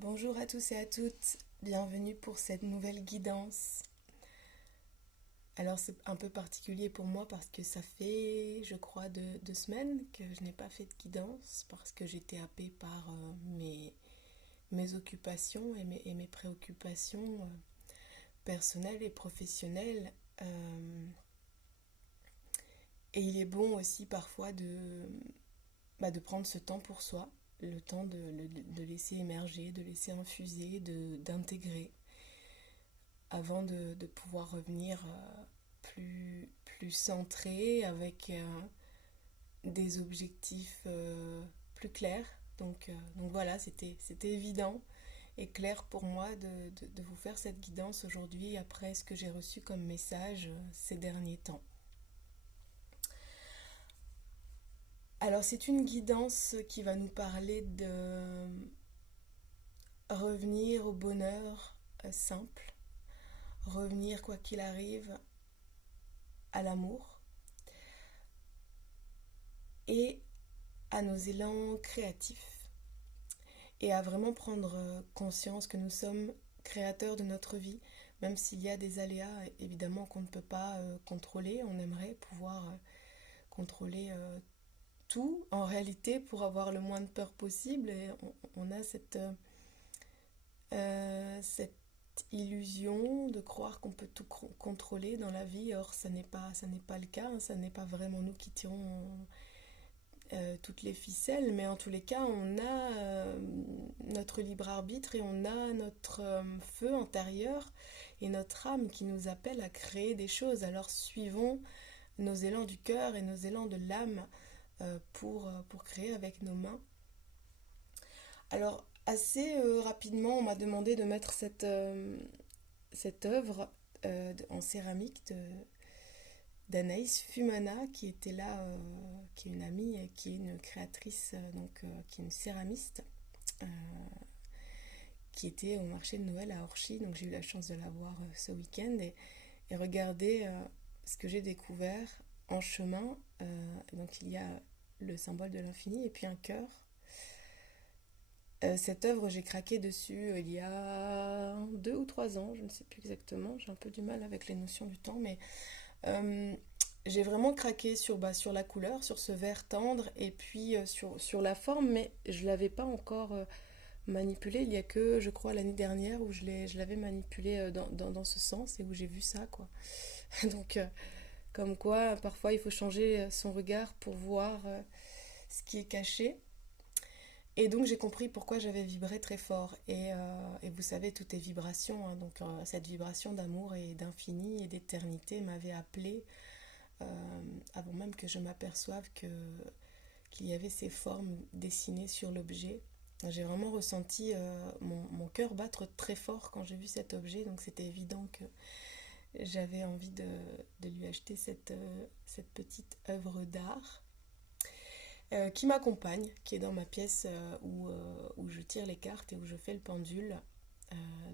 Bonjour à tous et à toutes, bienvenue pour cette nouvelle guidance. Alors c'est un peu particulier pour moi parce que ça fait, je crois, 2 semaines que je n'ai pas fait de guidance parce que j'étais happée par mes occupations et mes préoccupations personnelles et professionnelles. Et il est bon aussi parfois de prendre ce temps pour soi, le temps de laisser émerger, de laisser infuser, d'intégrer, avant de pouvoir revenir plus centré, avec des objectifs plus clairs. Donc voilà, c'était évident et clair pour moi de vous faire cette guidance aujourd'hui après ce que j'ai reçu comme message ces derniers temps. Alors c'est une guidance qui va nous parler de revenir au bonheur simple, revenir quoi qu'il arrive à l'amour et à nos élans créatifs et à vraiment prendre conscience que nous sommes créateurs de notre vie, même s'il y a des aléas évidemment qu'on ne peut pas contrôler. On aimerait pouvoir contrôler tout en réalité pour avoir le moins de peur possible, et on a cette illusion de croire qu'on peut tout contrôler dans la vie. Or ça n'est pas le cas, hein. Ça n'est pas vraiment nous qui tirons toutes les ficelles, mais en tous les cas, on a notre libre arbitre et on a notre feu intérieur et notre âme qui nous appelle à créer des choses. Alors suivons nos élans du cœur et nos élans de l'âme pour créer avec nos mains. Alors assez rapidement, on m'a demandé de mettre cette œuvre en céramique d'Anaïs Fumana, qui était là, qui est une amie, qui est une créatrice, qui est une céramiste, euh, qui était au marché de Noël à Orchy. Donc j'ai eu la chance de la voir ce week-end et regarder ce que j'ai découvert en chemin. Donc il y a le symbole de l'infini et puis un cœur. Cette œuvre, j'ai craqué dessus il y a 2 ou 3 ans, je ne sais plus exactement, j'ai un peu du mal avec les notions du temps, mais euh, j'ai vraiment craqué sur la couleur, sur ce vert tendre, et puis sur la forme, mais je ne l'avais pas encore manipulé. Il y a que, je crois, l'année dernière où je l'avais manipulé dans ce sens et où j'ai vu ça, quoi. Donc, comme quoi, parfois, il faut changer son regard pour voir ce qui est caché. Et donc j'ai compris pourquoi j'avais vibré très fort. Et vous savez, tout est vibration, hein. Donc cette vibration d'amour et d'infini et d'éternité m'avait appelée avant même que je m'aperçoive qu'il y avait ces formes dessinées sur l'objet. J'ai vraiment ressenti mon cœur battre très fort quand j'ai vu cet objet. Donc c'était évident que j'avais envie de lui acheter cette petite œuvre d'art. Qui m'accompagne, qui est dans ma pièce où je tire les cartes et où je fais le pendule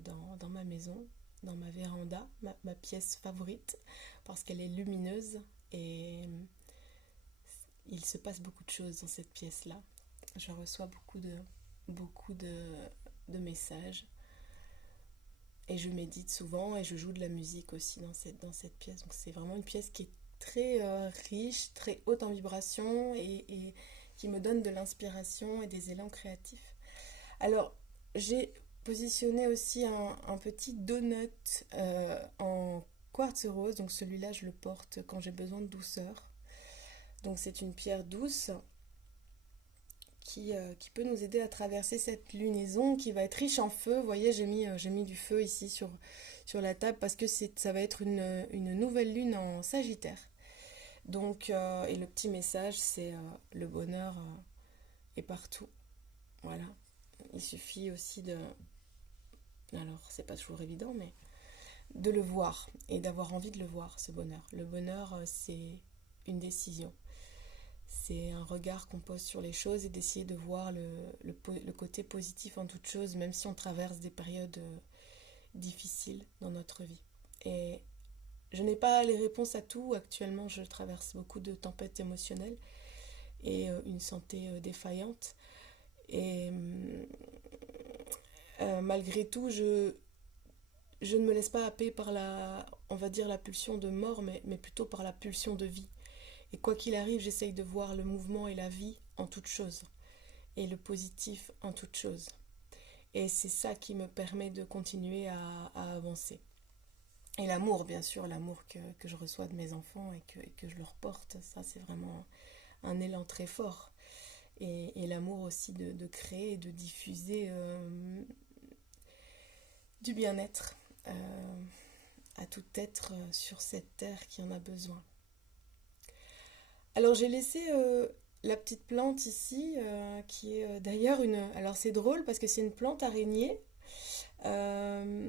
dans ma maison, dans ma véranda, ma pièce favorite, parce qu'elle est lumineuse et il se passe beaucoup de choses dans cette pièce-là. Je reçois beaucoup de messages et je médite souvent et je joue de la musique aussi dans cette pièce. Donc c'est vraiment une pièce qui est très riche, très haute en vibration et qui me donne de l'inspiration et des élans créatifs. Alors, j'ai positionné aussi un petit donut en quartz rose. Donc celui-là, je le porte quand j'ai besoin de douceur. Donc c'est une pierre douce qui peut nous aider à traverser cette lunaison qui va être riche en feu. Vous voyez, j'ai mis du feu ici sur la table parce que ça va être une nouvelle lune en Sagittaire. Donc, et le petit message, c'est le bonheur est partout. Voilà. Il suffit aussi alors c'est pas toujours évident, mais de le voir et d'avoir envie de le voir, ce bonheur. Le bonheur, c'est une décision. C'est un regard qu'on pose sur les choses et d'essayer de voir le côté positif en toute chose, même si on traverse des périodes difficiles dans notre vie. Et je n'ai pas les réponses à tout. Actuellement, je traverse beaucoup de tempêtes émotionnelles et une santé défaillante. Et Malgré tout, je ne me laisse pas happer par on va dire la pulsion de mort, mais plutôt par la pulsion de vie. Et quoi qu'il arrive, j'essaye de voir le mouvement et la vie en toute chose, et le positif en toute chose. Et c'est ça qui me permet de continuer à avancer. Et l'amour, bien sûr, l'amour que je reçois de mes enfants et que je leur porte, ça c'est vraiment un élan très fort. Et l'amour aussi de créer et de diffuser du bien-être à tout être sur cette terre qui en a besoin. Alors j'ai laissé la petite plante ici, qui est d'ailleurs une... Alors c'est drôle parce que c'est une plante araignée. Euh,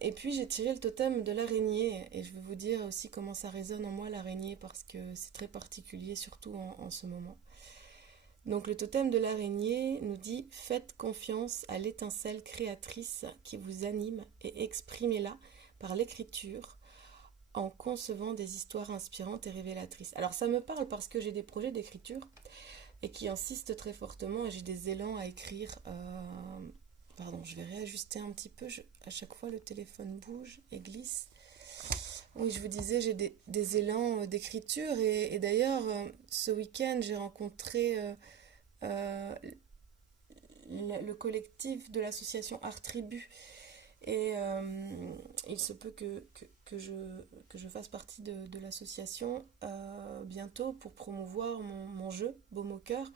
et puis j'ai tiré le totem de l'araignée et je vais vous dire aussi comment ça résonne en moi l'araignée parce que c'est très particulier surtout en ce moment. Donc le totem de l'araignée nous dit faites confiance à l'étincelle créatrice qui vous anime et exprimez-la par l'écriture en concevant des histoires inspirantes et révélatrices. Alors ça me parle parce que j'ai des projets d'écriture et qui insistent très fortement et j'ai des élans à écrire. Pardon, je vais réajuster un petit peu. À chaque fois, le téléphone bouge et glisse. Oui, je vous disais, j'ai des élans d'écriture et d'ailleurs, ce week-end, j'ai rencontré euh, le collectif de l'association Art Tribu. Et il se peut que je fasse partie de l'association bientôt pour promouvoir mon jeu, Baume au cœur,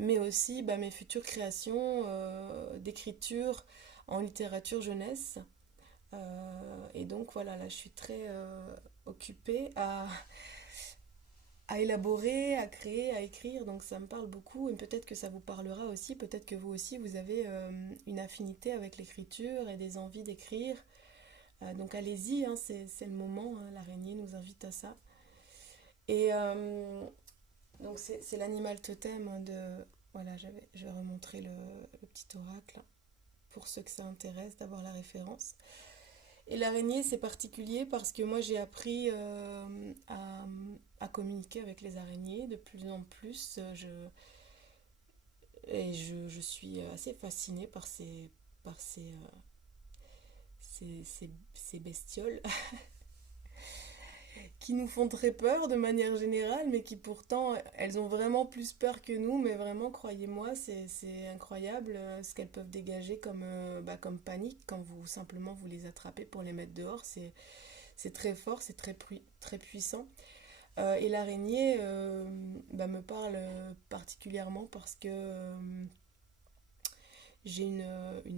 mais aussi bah, mes futures créations d'écriture en littérature jeunesse. Et donc voilà, là je suis très occupée à élaborer, à créer, à écrire, donc ça me parle beaucoup et peut-être que ça vous parlera aussi, peut-être que vous aussi vous avez une affinité avec l'écriture et des envies d'écrire. Donc allez-y, hein, c'est le moment, hein, l'araignée nous invite à ça. Et donc c'est l'animal totem hein, de... Voilà, je vais remontrer le petit oracle pour ceux que ça intéresse d'avoir la référence. Et l'araignée, c'est particulier parce que moi, j'ai appris à communiquer avec les araignées de plus en plus. Je suis assez fascinée par ces bestioles qui nous font très peur de manière générale, mais qui pourtant, elles ont vraiment plus peur que nous. Mais vraiment, croyez-moi, c'est incroyable ce qu'elles peuvent dégager comme panique quand vous simplement vous les attrapez pour les mettre dehors. C'est très fort, c'est très puissant. Et l'araignée bah, me parle particulièrement parce que j'ai une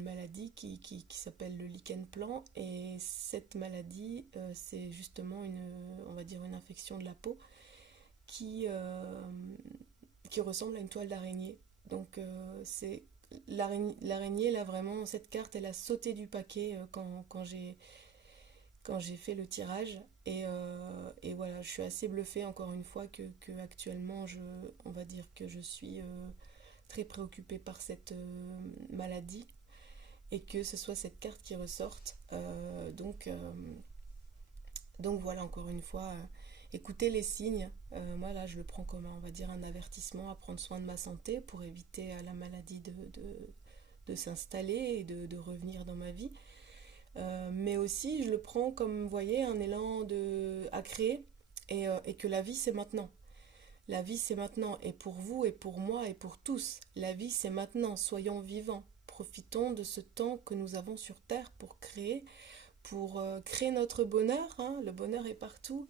maladie qui s'appelle le lichen plan et cette maladie c'est justement on va dire une infection de la peau qui, euh, qui ressemble à une toile d'araignée. Donc c'est l'araignée là vraiment cette carte elle a sauté du paquet quand j'ai fait le tirage et voilà je suis assez bluffée encore une fois que actuellement on va dire que je suis très préoccupée par cette maladie et que ce soit cette carte qui ressorte. Donc voilà, encore une fois, écoutez les signes. Moi là, je le prends comme on va dire un avertissement à prendre soin de ma santé pour éviter à la maladie de s'installer et de revenir dans ma vie. Mais aussi, je le prends comme, vous voyez, un élan à créer et que la vie, c'est maintenant. La vie, c'est maintenant. Et pour vous, et pour moi, et pour tous, la vie, c'est maintenant. Soyons vivants. Profitons de ce temps que nous avons sur Terre pour créer notre bonheur. Hein. Le bonheur est partout.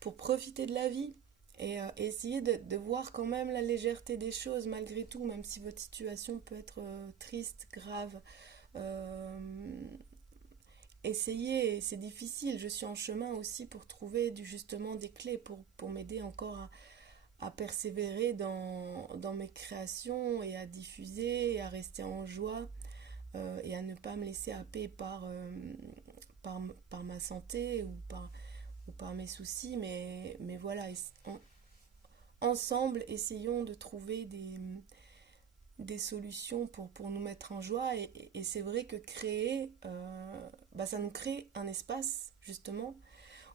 Pour profiter de la vie. Et essayer de voir quand même la légèreté des choses, malgré tout, même si votre situation peut être triste, grave. Euh, Essayez, c'est difficile. Je suis en chemin aussi pour trouver justement des clés pour m'aider encore à persévérer dans mes créations et à diffuser et à rester en joie et à ne pas me laisser happer par ma santé ou par mes soucis. Mais voilà, ensemble, essayons de trouver des solutions pour nous mettre en joie. Et c'est vrai que créer, bah, ça nous crée un espace justement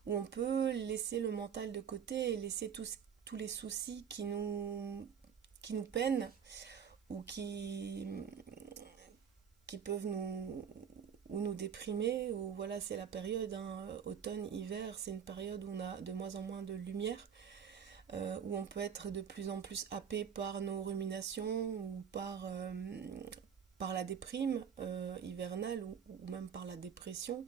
où on peut laisser le mental de côté et laisser tous les soucis qui nous peinent ou qui qui peuvent nous déprimer, ou voilà, c'est la période, hein, automne, hiver, c'est une période où on a de moins en moins de lumière, où on peut être de plus en plus happé par nos ruminations ou par la déprime hivernale ou même par la dépression.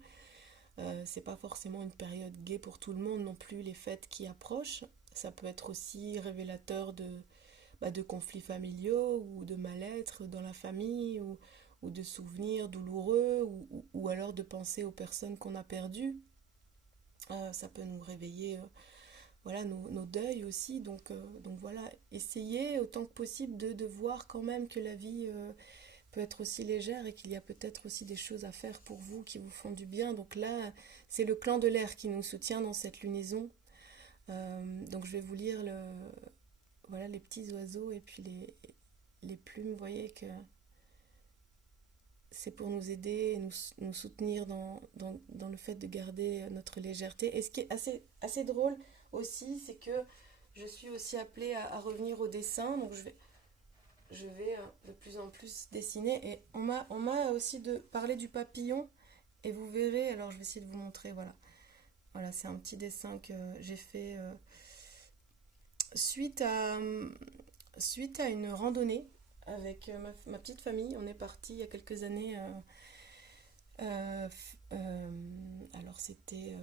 C'est pas forcément une période gaie pour tout le monde non plus, les fêtes qui approchent. Ça peut être aussi révélateur de conflits familiaux ou de mal-être dans la famille ou de souvenirs douloureux ou alors de penser aux personnes qu'on a perdues. Ça peut nous réveiller voilà, nos deuils aussi. Donc voilà, essayez autant que possible de voir quand même que la vie peut être aussi légère et qu'il y a peut-être aussi des choses à faire pour vous qui vous font du bien. Donc là, c'est le clan de l'air qui nous soutient dans cette lunaison. Donc je vais vous lire voilà, les petits oiseaux et puis les plumes. Vous voyez que c'est pour nous aider et nous soutenir dans le fait de garder notre légèreté. Et ce qui est assez drôle aussi, c'est que je suis aussi appelée à revenir au dessin. Donc je vais de plus en plus dessiner. Et on m'a aussi parlé du papillon. Et vous verrez, alors je vais essayer de vous montrer. Voilà, voilà, c'est un petit dessin que j'ai fait suite à, suite à une randonnée avec ma petite famille. On est parti il y a quelques années. Euh, alors c'était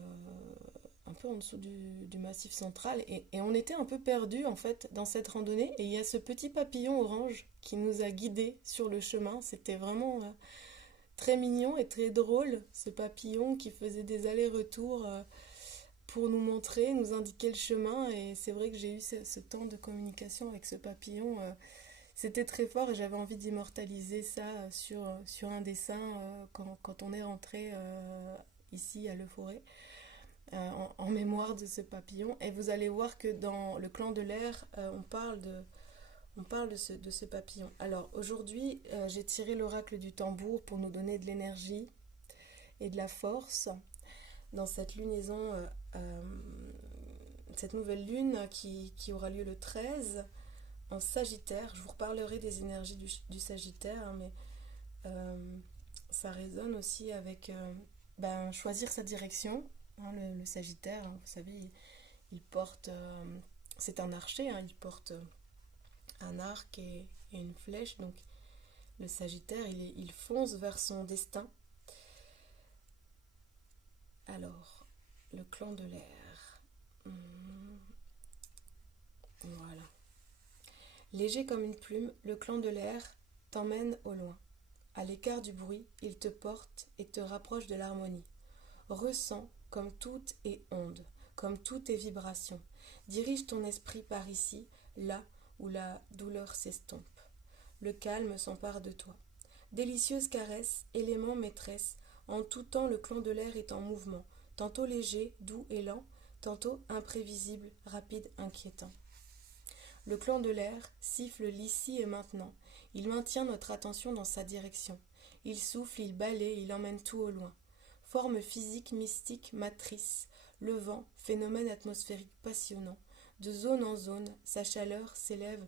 un peu en dessous du massif central et on était un peu perdus en fait dans cette randonnée et il y a ce petit papillon orange qui nous a guidés sur le chemin. C'était vraiment très mignon et très drôle, ce papillon qui faisait des allers-retours pour nous montrer, nous indiquer le chemin. Et c'est vrai que j'ai eu ce temps de communication avec ce papillon. C'était très fort et j'avais envie d'immortaliser ça sur un dessin quand on est rentré ici à Le Forêt, en mémoire de ce papillon. Et vous allez voir que dans le clan de l'air, on parle de ce papillon. Alors aujourd'hui, j'ai tiré l'oracle du tambour pour nous donner de l'énergie et de la force dans cette lunaison, cette nouvelle lune qui aura lieu le 13 en Sagittaire. Je vous reparlerai des énergies du Sagittaire, hein, mais euh, ça résonne aussi avec choisir sa direction. Hein, le Sagittaire, hein, vous savez, il porte, c'est un archer, hein, il porte un arc et une flèche. Donc le Sagittaire, il fonce vers son destin. Alors, le clan de l'air. Voilà. Léger comme une plume, le clan de l'air t'emmène au loin. À l'écart du bruit, il te porte et te rapproche de l'harmonie. Ressens comme tout est onde, comme tout est vibration. Dirige ton esprit par ici, là où la douleur s'estompe. Le calme s'empare de toi. Délicieuse caresse, élément maîtresse, en tout temps le clan de l'air est en mouvement, tantôt léger, doux et lent, tantôt imprévisible, rapide, inquiétant. Le clan de l'air siffle l'ici et maintenant. Il maintient notre attention dans sa direction. Il souffle, il balaie, il emmène tout au loin. Forme physique, mystique, matrice. Le vent, phénomène atmosphérique passionnant. De zone en zone, sa chaleur s'élève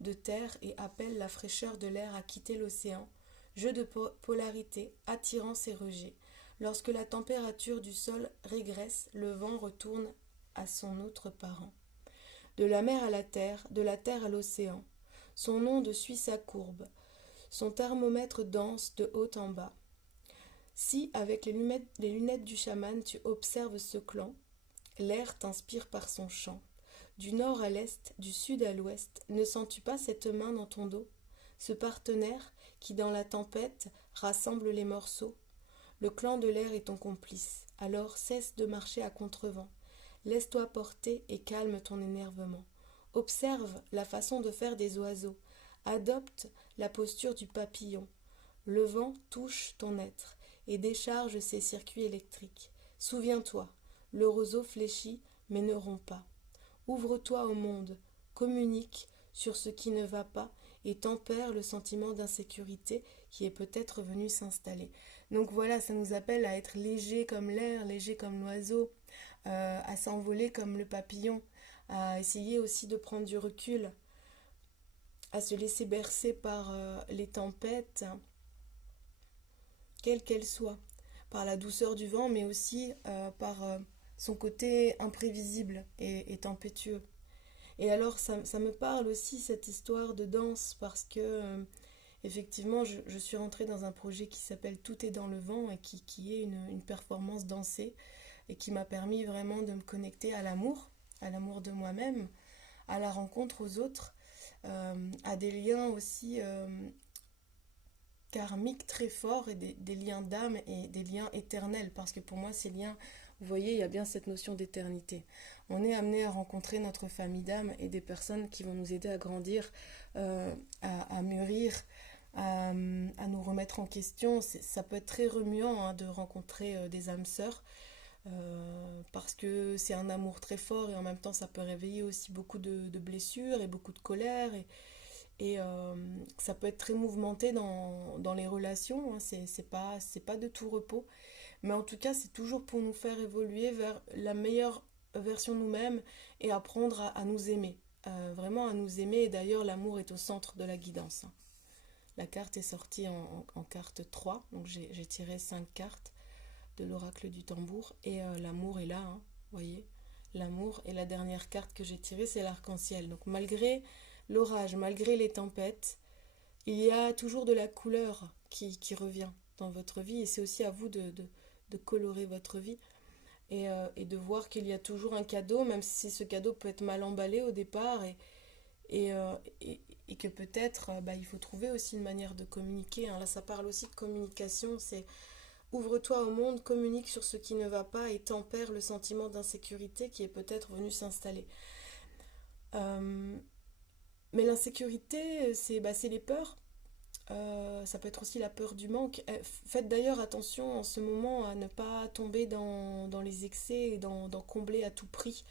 de terre et appelle la fraîcheur de l'air à quitter l'océan. Jeu de polarité, attirance et rejet. Lorsque la température du sol régresse, le vent retourne à son autre parent. De la mer à la terre, de la terre à l'océan. Son onde suit sa courbe. Son thermomètre danse de haut en bas. Si, avec les lunettes du chaman, tu observes ce clan, l'air t'inspire par son chant. Du nord à l'est, du sud à l'ouest, ne sens-tu pas cette main dans ton dos? Ce partenaire qui, dans la tempête, rassemble les morceaux? Le clan de l'air est ton complice. Alors cesse de marcher à contrevent. Laisse-toi porter et calme ton énervement. Observe la façon de faire des oiseaux. Adopte la posture du papillon. Le vent touche ton être et décharge ses circuits électriques. Souviens-toi, le roseau fléchit mais ne rompt pas. Ouvre-toi au monde, communique sur ce qui ne va pas et tempère le sentiment d'insécurité qui est peut-être venu s'installer. Donc voilà, ça nous appelle à être léger comme l'air, léger comme l'oiseau, à s'envoler comme le papillon, à essayer aussi de prendre du recul, à se laisser bercer par les tempêtes quelle qu'elle soit, par la douceur du vent, mais aussi par son côté imprévisible et tempétueux. Et alors, ça me parle aussi, cette histoire de danse, parce que, effectivement, je suis rentrée dans un projet qui s'appelle Tout est dans le vent et qui est une performance dansée et qui m'a permis vraiment de me connecter à l'amour de moi-même, à la rencontre aux autres, à des liens aussi karmiques très forts et des liens d'âme et des liens éternels. Parce que pour moi, ces liens, vous voyez, il y a bien cette notion d'éternité. On est amené à rencontrer notre famille d'âme et des personnes qui vont nous aider à grandir, à mûrir, à nous remettre en question. Ça peut être très remuant hein, de rencontrer des âmes sœurs parce que c'est un amour très fort et en même temps ça peut réveiller aussi beaucoup de blessures et beaucoup de colère et ça peut être très mouvementé dans les relations, hein. C'est pas de tout repos, mais en tout cas c'est toujours pour nous faire évoluer vers la meilleure version de nous-mêmes et apprendre à nous aimer, vraiment à nous aimer et d'ailleurs l'amour est au centre de la guidance, hein. La carte est sortie en carte 3, donc j'ai tiré 5 cartes de l'oracle du tambour et l'amour est là, hein, voyez, l'amour. Et la dernière carte que j'ai tirée, c'est l'arc-en-ciel. Donc malgré l'orage, malgré les tempêtes, il y a toujours de la couleur qui revient dans votre vie et c'est aussi à vous de colorer votre vie et de voir qu'il y a toujours un cadeau, même si ce cadeau peut être mal emballé au départ et, euh, et, et que peut-être bah, il faut trouver aussi une manière de communiquer, hein. Là, ça parle aussi de communication, c'est ouvre-toi au monde, communique sur ce qui ne va pas et tempère le sentiment d'insécurité qui est peut-être venu s'installer. Euh, mais l'insécurité, c'est les peurs. Ça peut être aussi la peur du manque. Faites d'ailleurs attention en ce moment à ne pas tomber dans les excès et dans combler à tout prix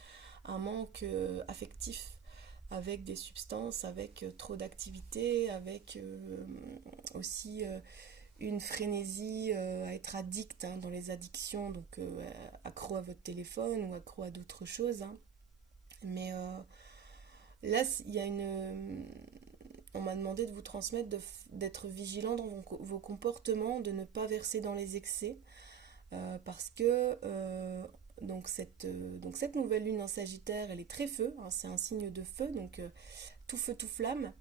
un manque affectif avec des substances, avec trop d'activités, avec aussi une frénésie à être addict hein, dans les addictions, donc accro à votre téléphone ou accro à d'autres choses, hein. Mais là, il y a on m'a demandé de vous transmettre d'être vigilant dans vos comportements, de ne pas verser dans les excès, parce que donc cette nouvelle lune en Sagittaire, elle est très feu, hein, c'est un signe de feu, donc tout feu, tout flamme.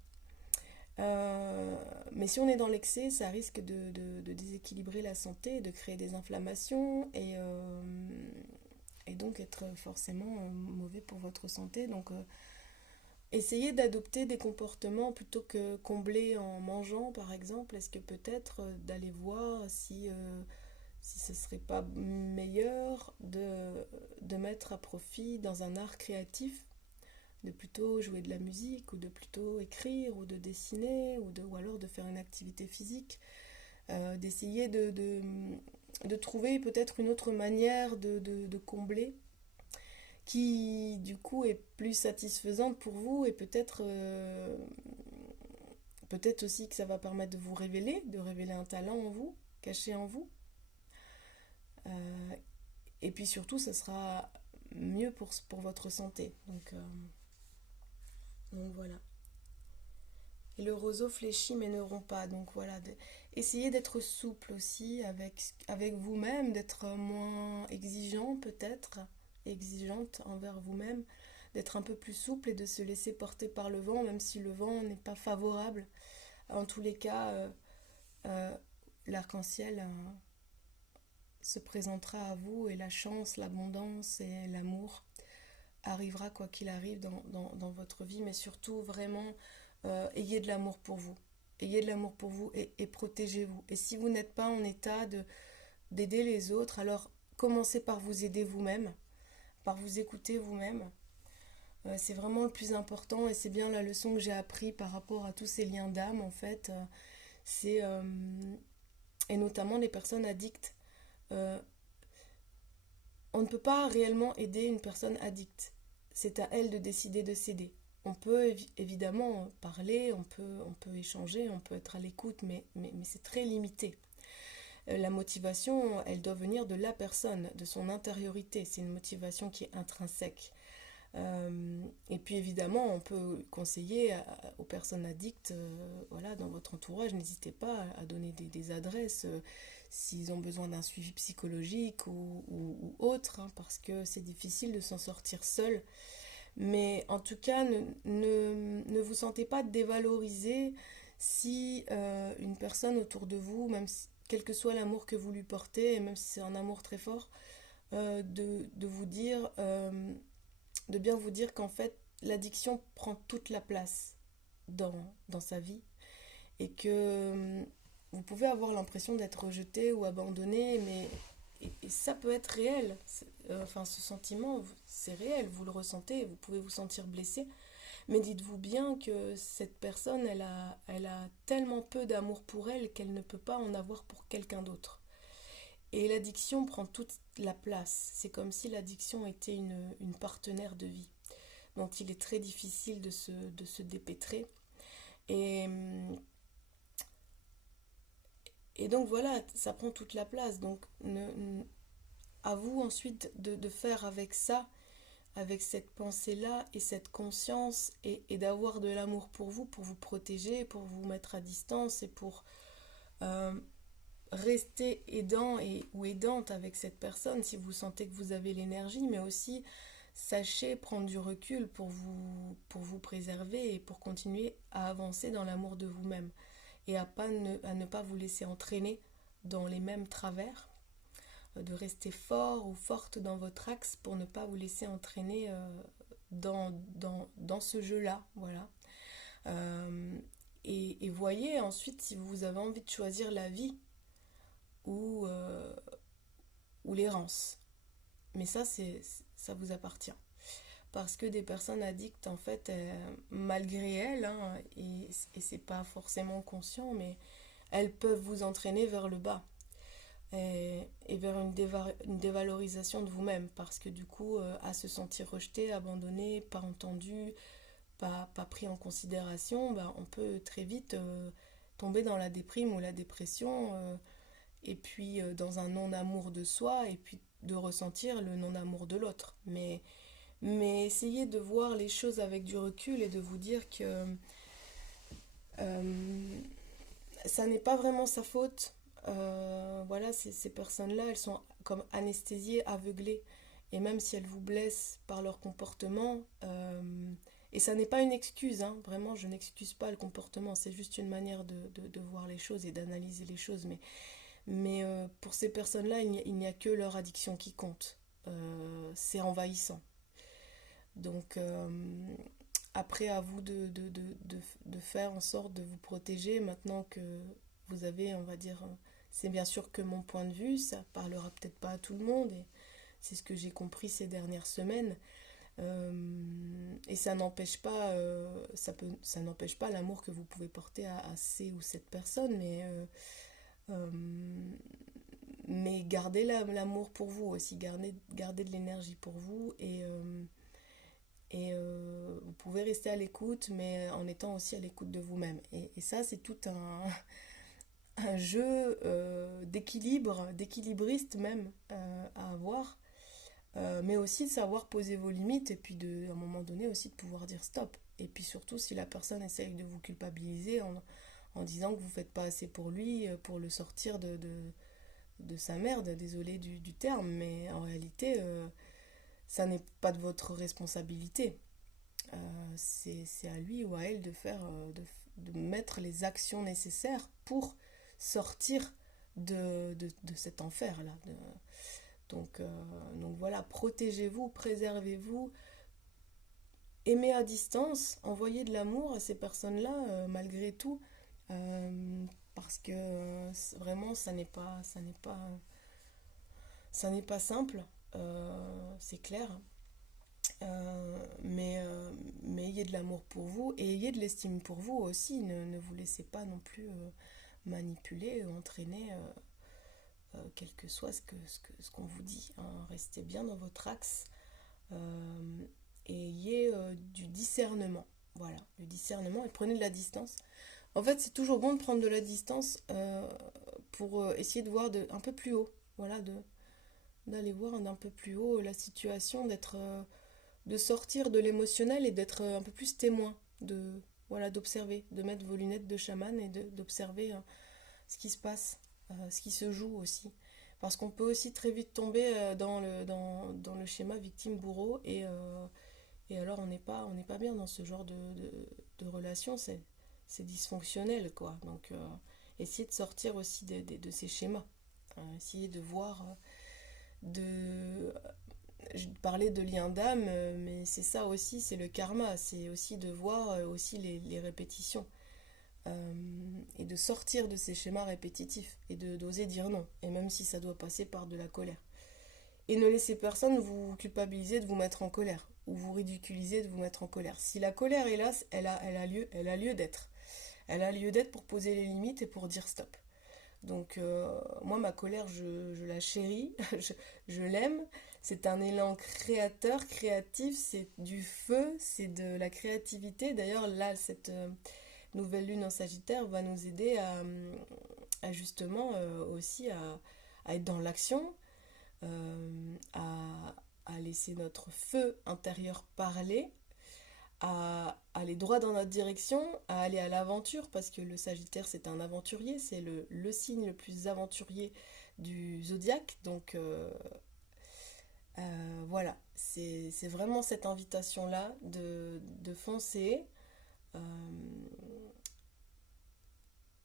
Mais si on est dans l'excès, ça risque de déséquilibrer la santé, de créer des inflammations et donc être forcément mauvais pour votre santé. Donc essayez d'adopter des comportements plutôt que combler en mangeant par exemple. Est-ce que peut-être d'aller voir si ce serait pas meilleur de mettre à profit dans un art créatif de plutôt jouer de la musique ou de plutôt écrire ou de dessiner ou alors de faire une activité physique, d'essayer de trouver peut-être une autre manière de combler qui du coup est plus satisfaisante pour vous et peut-être aussi que ça va permettre de révéler un talent en vous, caché en vous. Euh, et puis surtout, ça sera mieux pour votre santé. Donc voilà. Et le roseau fléchit mais ne rompt pas. Donc voilà, essayez d'être souple aussi avec vous-même, d'être moins exigeant peut-être, exigeante envers vous-même, d'être un peu plus souple et de se laisser porter par le vent, même si le vent n'est pas favorable. En tous les cas, euh, l'arc-en-ciel se présentera à vous et la chance, l'abondance et l'amour arrivera quoi qu'il arrive dans votre vie, mais surtout vraiment ayez de l'amour pour vous. Ayez de l'amour pour vous et protégez-vous. Et si vous n'êtes pas en état d'aider les autres, alors commencez par vous aider vous-même, par vous écouter vous-même. C'est vraiment le plus important et c'est bien la leçon que j'ai appris par rapport à tous ces liens d'âme en fait. C'est et notamment les personnes addictes. Euh, on ne peut pas réellement aider une personne addicte. C'est à elle de décider de céder. On peut évidemment parler, on peut échanger, on peut être à l'écoute, mais c'est très limité. La motivation, elle doit venir de la personne, de son intériorité. C'est une motivation qui est intrinsèque. Et puis évidemment, on peut conseiller aux personnes addictes, voilà, dans votre entourage, n'hésitez pas à donner des adresses s'ils ont besoin d'un suivi psychologique ou autre, hein, parce que c'est difficile de s'en sortir seul. Mais en tout cas, ne vous sentez pas dévalorisé si une personne autour de vous, quel que soit l'amour que vous lui portez, et même si c'est un amour très fort, de vous dire, de bien vous dire qu'en fait, l'addiction prend toute la place dans sa vie et que vous pouvez avoir l'impression d'être rejeté ou abandonné, mais et ça peut être réel. Enfin, ce sentiment, c'est réel, vous le ressentez, vous pouvez vous sentir blessé, mais dites-vous bien que cette personne, elle a tellement peu d'amour pour elle qu'elle ne peut pas en avoir pour quelqu'un d'autre. Et l'addiction prend toute la place. C'est comme si l'addiction était une partenaire de vie, dont il est très difficile de se dépêtrer. Et, et donc voilà, ça prend toute la place. Donc à vous ensuite de faire avec ça, avec cette pensée-là et cette conscience et d'avoir de l'amour pour vous protéger, pour vous mettre à distance et pour euh, rester aidant ou aidante avec cette personne si vous sentez que vous avez l'énergie, mais aussi sachez prendre du recul pour vous préserver et pour continuer à avancer dans l'amour de vous-même et à ne pas vous laisser entraîner dans les mêmes travers, de rester fort ou forte dans votre axe pour ne pas vous laisser entraîner dans ce jeu-là. Voilà. Euh, et voyez ensuite si vous avez envie de choisir la vie ou, l'errance. Mais ça vous appartient. Parce que des personnes addictes, en fait, malgré elles, hein, et c'est pas forcément conscient, mais elles peuvent vous entraîner vers le bas et vers une dévalorisation de vous-même. Parce que du coup, à se sentir rejeté, abandonné, pas entendu, pas pris en considération, bah, on peut très vite tomber dans la déprime ou la dépression, et puis dans un non-amour de soi, et puis de ressentir le non-amour de l'autre. Mais essayez de voir les choses avec du recul et de vous dire que euh, ça n'est pas vraiment sa faute. Voilà, ces personnes-là, elles sont comme anesthésiées, aveuglées. Et même si elles vous blessent par leur comportement, et ça n'est pas une excuse, hein, vraiment, je n'excuse pas le comportement, c'est juste une manière de voir les choses et d'analyser les choses. Mais pour ces personnes-là, il n'y a que leur addiction qui compte. C'est envahissant. Donc, après, à vous de faire en sorte de vous protéger maintenant que vous avez, on va dire, c'est bien sûr que mon point de vue, ça parlera peut-être pas à tout le monde, et c'est ce que j'ai compris ces dernières semaines. Et ça n'empêche pas, ça n'empêche pas l'amour que vous pouvez porter à ces ou cette personne, euh, mais gardez l'amour pour vous aussi, gardez de l'énergie pour vous et vous pouvez rester à l'écoute, mais en étant aussi à l'écoute de vous-même. Et ça, c'est tout un jeu d'équilibre, d'équilibriste même à avoir, mais aussi de savoir poser vos limites et puis à un moment donné aussi de pouvoir dire stop. Et puis surtout, si la personne essaye de vous culpabiliser en disant que vous ne faites pas assez pour lui, pour le sortir de sa merde, désolé du terme, mais en réalité, ça n'est pas de votre responsabilité. C'est à lui ou à elle de faire, de mettre les actions nécessaires pour sortir de cet enfer-là. Donc voilà, protégez-vous, préservez-vous, aimez à distance, envoyez de l'amour à ces personnes-là, malgré tout, parce que vraiment, ça n'est pas simple, c'est clair. Mais ayez de l'amour pour vous et ayez de l'estime pour vous aussi. Ne vous laissez pas non plus manipuler, entraîner, quel que soit ce qu'on vous dit, hein. Restez bien dans votre axe et ayez du discernement. Voilà, du discernement et prenez de la distance. En fait, c'est toujours bon de prendre de la distance pour essayer de voir un peu plus haut. Voilà, d'aller voir d'un peu plus haut la situation, de sortir de l'émotionnel et d'être un peu plus témoin, voilà, d'observer, de mettre vos lunettes de chaman et d'observer ce qui se passe, ce qui se joue aussi. Parce qu'on peut aussi très vite tomber dans le schéma victime-bourreau et alors on n'est pas bien dans ce genre de relation, c'est dysfonctionnel quoi. Donc essayez de sortir aussi de ces schémas. Essayez de voir, de... Je parlais de lien d'âme, mais c'est ça aussi, c'est le karma, c'est aussi de voir aussi les répétitions et de sortir de ces schémas répétitifs et d'oser dire non, et même si ça doit passer par de la colère. Et ne laissez personne vous culpabiliser de vous mettre en colère ou vous ridiculiser de vous mettre en colère. Si la colère est là, elle a lieu d'être. Elle a lieu d'être pour poser les limites et pour dire stop. Donc moi, ma colère, je la chéris, je l'aime. C'est un élan créateur, créatif, c'est du feu, c'est de la créativité. D'ailleurs, là, cette nouvelle lune en Sagittaire va nous aider à justement aussi à être dans l'action, à laisser notre feu intérieur parler, à aller droit dans notre direction, à aller à l'aventure, parce que le Sagittaire c'est un aventurier, c'est le signe le plus aventurier du zodiaque. Donc voilà, c'est vraiment cette invitation-là de foncer, euh,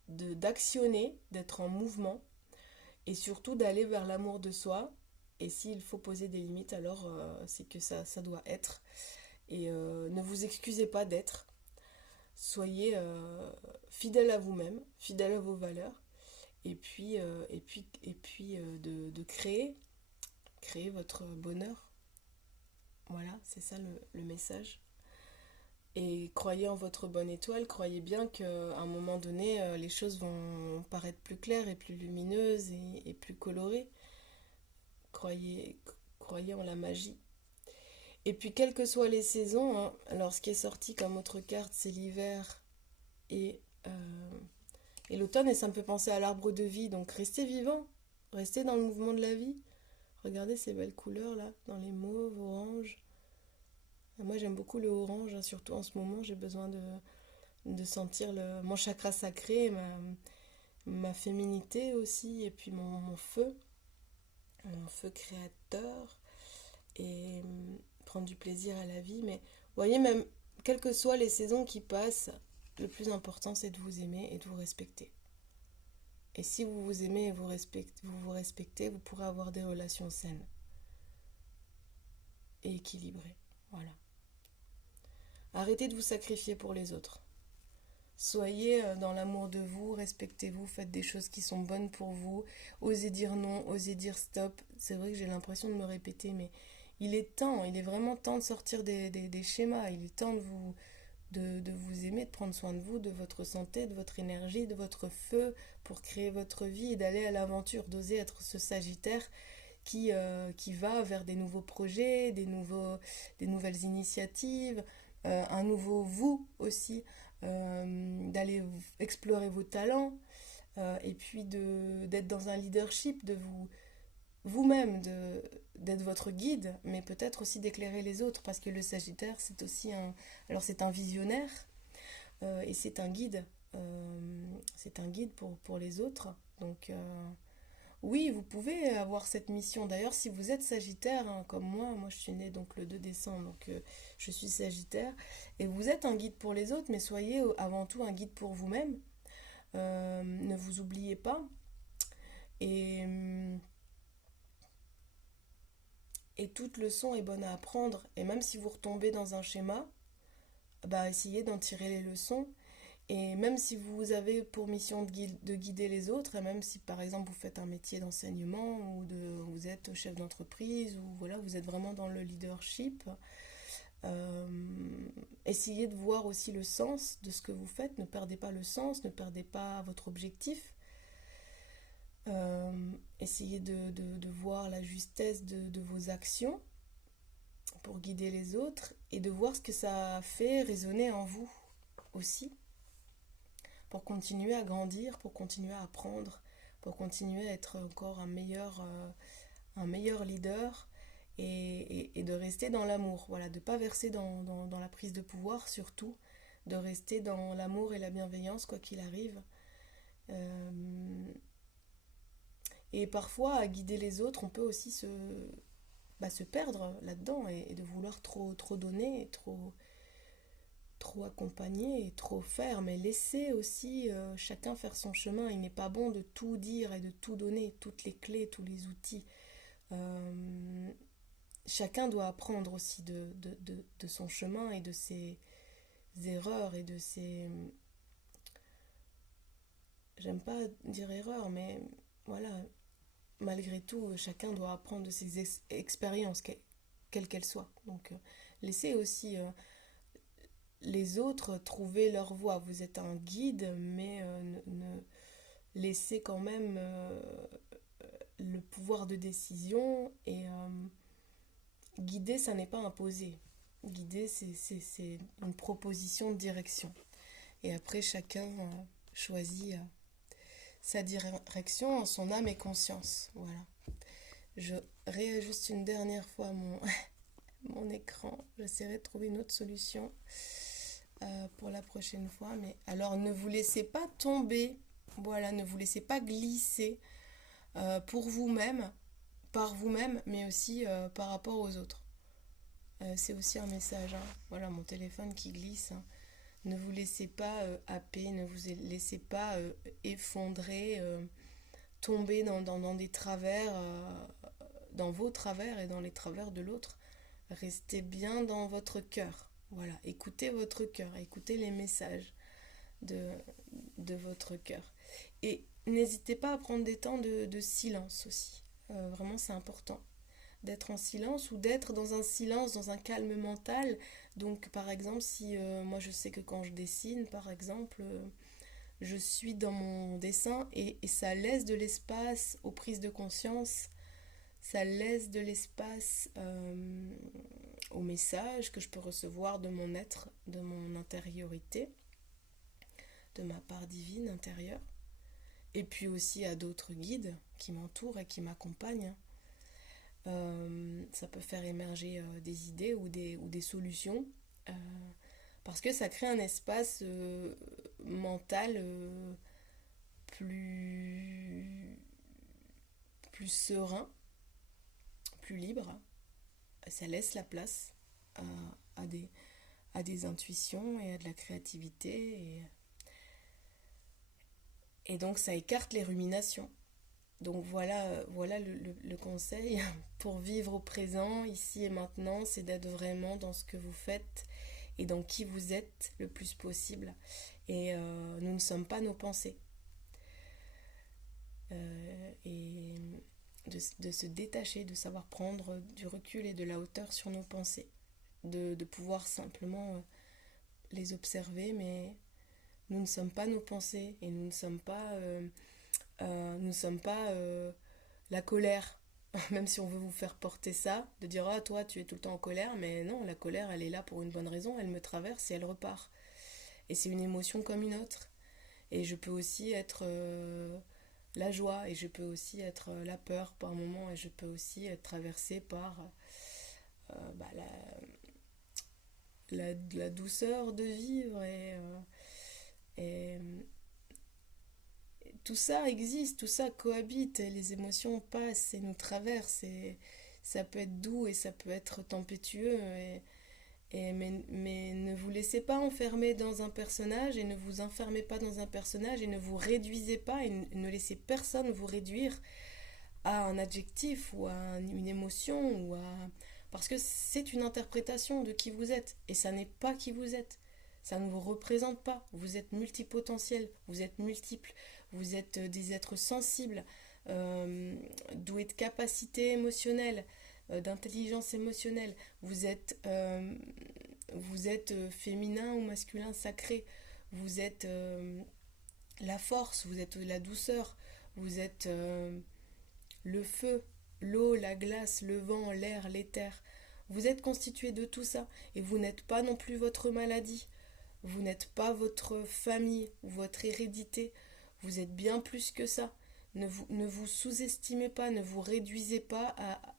d'actionner, d'être en mouvement et surtout d'aller vers l'amour de soi. Et s'il faut poser des limites, alors c'est que ça doit être. Et ne vous excusez pas d'être. Soyez fidèle à vous-même, fidèle à vos valeurs. Et puis de créer votre bonheur. Voilà, c'est ça le message. Et croyez en votre bonne étoile, croyez bien qu'à un moment donné, les choses vont paraître plus claires et plus lumineuses et plus colorées. Croyez, croyez en la magie. Et puis, quelles que soient les saisons, hein, alors ce qui est sorti comme autre carte, c'est l'hiver et, euh, et l'automne, et ça me fait penser à l'arbre de vie. Donc, restez vivant, restez dans le mouvement de la vie. Regardez ces belles couleurs là, dans les mauves, oranges. Moi, j'aime beaucoup le orange, hein, surtout en ce moment, j'ai besoin de sentir mon chakra sacré, ma féminité aussi, et puis mon feu créateur, et prendre du plaisir à la vie. Mais vous voyez, même quelles que soient les saisons qui passent, le plus important c'est de vous aimer et de vous respecter. Et si vous vous aimez et vous respectez, vous pourrez avoir des relations saines et équilibrées. Voilà. Arrêtez de vous sacrifier pour les autres. Soyez dans l'amour de vous, respectez-vous, faites des choses qui sont bonnes pour vous, osez dire non, osez dire stop. C'est vrai que j'ai l'impression de me répéter, mais il est vraiment temps de sortir des schémas, il est temps de vous aimer, de prendre soin de vous, de votre santé, de votre énergie, de votre feu pour créer votre vie et d'aller à l'aventure, d'oser être ce Sagittaire qui va vers des nouveaux projets, des nouvelles initiatives, un nouveau vous aussi, d'aller explorer vos talents et puis d'être dans un leadership, de vous-même, d'être votre guide, mais peut-être aussi d'éclairer les autres, parce que le Sagittaire, c'est aussi alors c'est un visionnaire et c'est un guide pour les autres. Donc, oui, vous pouvez avoir cette mission. D'ailleurs, si vous êtes Sagittaire, hein, comme moi je suis née donc le 2 décembre, donc je suis Sagittaire, et vous êtes un guide pour les autres, mais soyez avant tout un guide pour vous-même. Ne vous oubliez pas. Et, et toute leçon est bonne à apprendre. Et même si vous retombez dans un schéma, bah, essayez d'en tirer les leçons. Et même si vous avez pour mission de guider les autres, et même si par exemple vous faites un métier d'enseignement vous êtes chef d'entreprise ou voilà, vous êtes vraiment dans le leadership, euh, essayez de voir aussi le sens de ce que vous faites. Ne perdez pas le sens, ne perdez pas votre objectif. Essayez de voir la justesse de vos actions pour guider les autres et de voir ce que ça fait résonner en vous aussi, pour continuer à grandir, pour continuer à apprendre, pour continuer à être encore un meilleur leader et de rester dans l'amour. Voilà, de ne pas verser dans la prise de pouvoir surtout, de rester dans l'amour et la bienveillance quoi qu'il arrive. Euh, et parfois, à guider les autres, on peut aussi se perdre là-dedans et de vouloir trop donner, et trop accompagner et trop faire, mais laisser aussi chacun faire son chemin. Il n'est pas bon de tout dire et de tout donner, toutes les clés, tous les outils. Euh, Chacun doit apprendre aussi de son chemin et de ses erreurs et de ses... J'aime pas dire erreurs, mais voilà, malgré tout, chacun doit apprendre de ses expériences, quelles qu'elles soient. Donc, laissez aussi les autres trouver leur voie. Vous êtes un guide, mais laissez quand même le pouvoir de décision et guider, ça n'est pas imposer. Guider, c'est une proposition de direction. Et après, chacun choisit sa direction en son âme et conscience. Voilà. Je réajuste une dernière fois mon écran. J'essaierai de trouver une autre solution pour la prochaine fois. Mais alors, ne vous laissez pas tomber. Voilà, ne vous laissez pas glisser pour vous-même, par vous-même, mais aussi par rapport aux autres. C'est aussi un message, hein. Voilà, mon téléphone qui glisse, hein. Ne vous laissez pas happer, ne vous laissez pas effondrer, tomber dans des travers, dans vos travers et dans les travers de l'autre. Restez bien dans votre cœur. Voilà, écoutez votre cœur, écoutez les messages de, de votre cœur. Et n'hésitez pas à prendre des temps de silence aussi. Vraiment, c'est important d'être en silence ou d'être dans un silence, dans un calme mental. Donc par exemple, si moi je sais que quand je dessine, par exemple, je suis dans mon dessin et ça laisse de l'espace aux prises de conscience, ça laisse de l'espace aux messages que je peux recevoir de mon être, de mon intériorité, de ma part divine intérieure, et puis aussi à d'autres guides qui m'entourent et qui m'accompagnent. Ça peut faire émerger des idées ou des solutions euh, parce que ça crée un espace mental plus, plus serein, plus libre. Ça laisse la place à, à des, à des intuitions et à de la créativité et donc ça écarte les ruminations. Donc voilà le conseil pour vivre au présent, ici et maintenant, c'est d'être vraiment dans ce que vous faites et dans qui vous êtes le plus possible. Et nous ne sommes pas nos pensées. Et de se détacher, de savoir prendre du recul et de la hauteur sur nos pensées. De pouvoir simplement les observer, mais nous ne sommes pas nos pensées et nous ne sommes pas la colère, même si on veut vous faire porter ça, de dire ah toi tu es tout le temps en colère, mais non, la colère elle est là pour une bonne raison, elle me traverse et elle repart. Et c'est une émotion comme une autre. Et je peux aussi être la joie et je peux aussi être la peur par moments et je peux aussi être traversée par bah, la douceur de vivre et tout ça existe, tout ça cohabite, et les émotions passent et nous traversent, et ça peut être doux et ça peut être tempétueux, mais ne vous laissez pas enfermer dans un personnage et ne vous enfermez pas dans un personnage et ne vous réduisez pas et ne laissez personne vous réduire à un adjectif ou à une émotion ou à... Parce que c'est une interprétation de qui vous êtes et ça n'est pas qui vous êtes. Ça ne vous représente pas. Vous êtes multipotentiel, vous êtes multiple, vous êtes des êtres sensibles, doués de capacités émotionnelles, d'intelligence émotionnelle. Vous êtes féminin ou masculin sacré. Vous êtes la force, vous êtes la douceur, vous êtes le feu, l'eau, la glace, le vent, l'air, l'éther. Vous êtes constitué de tout ça et vous n'êtes pas non plus votre maladie. Vous n'êtes pas votre famille ou votre hérédité. Vous êtes bien plus que ça. Ne vous sous-estimez pas, ne vous réduisez pas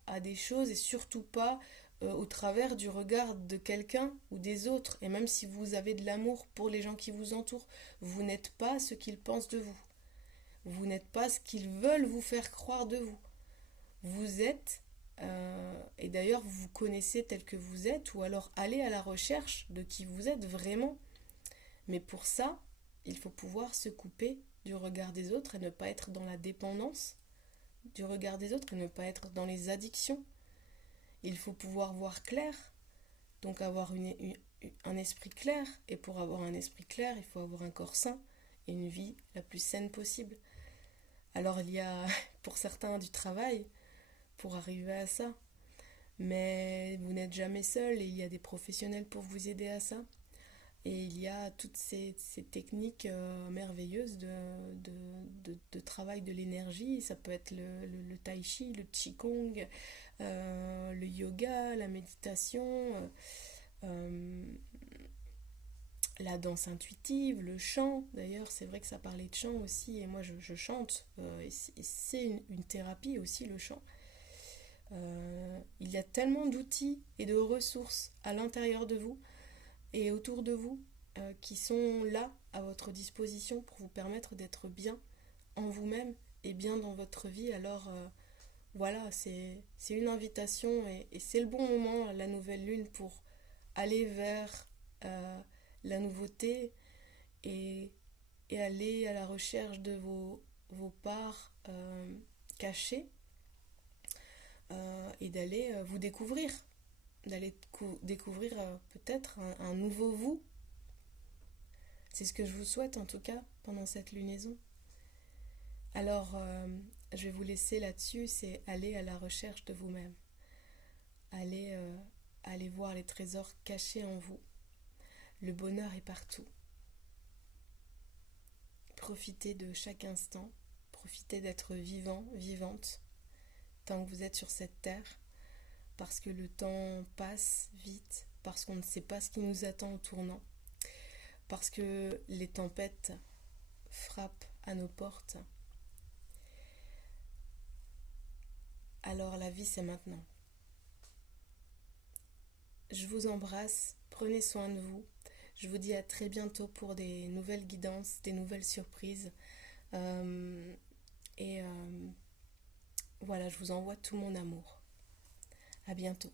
à des choses et surtout pas au travers du regard de quelqu'un ou des autres. Et même si vous avez de l'amour pour les gens qui vous entourent, vous n'êtes pas ce qu'ils pensent de vous. Vous n'êtes pas ce qu'ils veulent vous faire croire de vous. Vous êtes, et d'ailleurs vous vous connaissez tel que vous êtes, ou alors allez à la recherche de qui vous êtes vraiment. Mais pour ça, il faut pouvoir se couper du regard des autres et ne pas être dans la dépendance du regard des autres et ne pas être dans les addictions. Il faut pouvoir voir clair, donc avoir un esprit clair. Et pour avoir un esprit clair, il faut avoir un corps sain et une vie la plus saine possible. Alors il y a pour certains du travail pour arriver à ça. Mais vous n'êtes jamais seul et il y a des professionnels pour vous aider à ça. Et il y a toutes ces techniques merveilleuses de travail de l'énergie. Ça peut être le tai chi, le qigong, le yoga, la méditation, euh, la danse intuitive, le chant. D'ailleurs, c'est vrai que ça parlait de chant aussi. Et moi, je chante. Et c'est une thérapie aussi, le chant. Il y a tellement d'outils et de ressources à l'intérieur de vous et autour de vous qui sont là à votre disposition pour vous permettre d'être bien en vous-même et bien dans votre vie. Alors voilà, c'est une invitation et c'est le bon moment, la nouvelle lune, pour aller vers la nouveauté et, et aller à la recherche de vos parts cachées et d'aller vous découvrir, d'aller découvrir peut-être un nouveau vous. C'est ce que je vous souhaite en tout cas pendant cette lunaison. Alors, je vais vous laisser là-dessus, c'est aller à la recherche de vous-même. Aller voir les trésors cachés en vous. Le bonheur est partout. Profitez de chaque instant. Profitez d'être vivant, vivante, tant que vous êtes sur cette terre. Parce que le temps passe vite, parce qu'on ne sait pas ce qui nous attend au tournant. Parce que les tempêtes frappent à nos portes. Alors la vie, c'est maintenant. Je vous embrasse, prenez soin de vous. Je vous dis à très bientôt pour des nouvelles guidances, des nouvelles surprises. Euh, et voilà, je vous envoie tout mon amour. À bientôt.